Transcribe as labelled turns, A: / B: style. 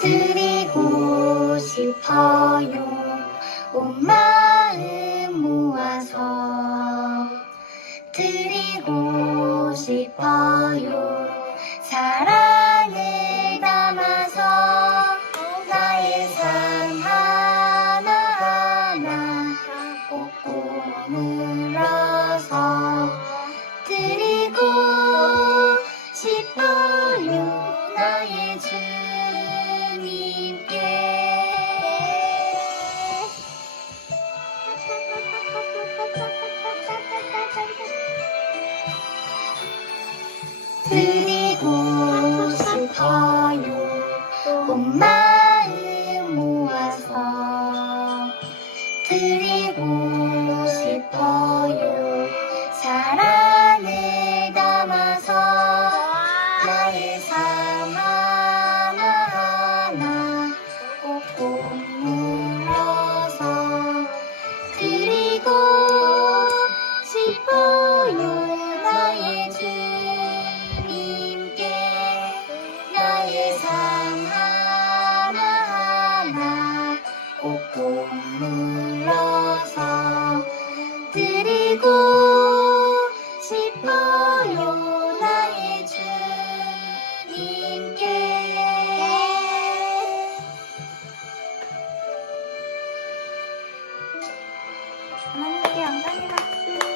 A: 드리고 싶어요. 온 마음 모아서 드리고 싶어요. 사랑을 담아서 나의 삶 하나하나 꼭꼭 물어서 드리고 싶어요. 나의 주 드리고 싶어요. 온 마음 모아서 드리고 싶어요. 사랑을 담아서 나의 삶을 고요나의 주님께. 하나님께 영광의 박수.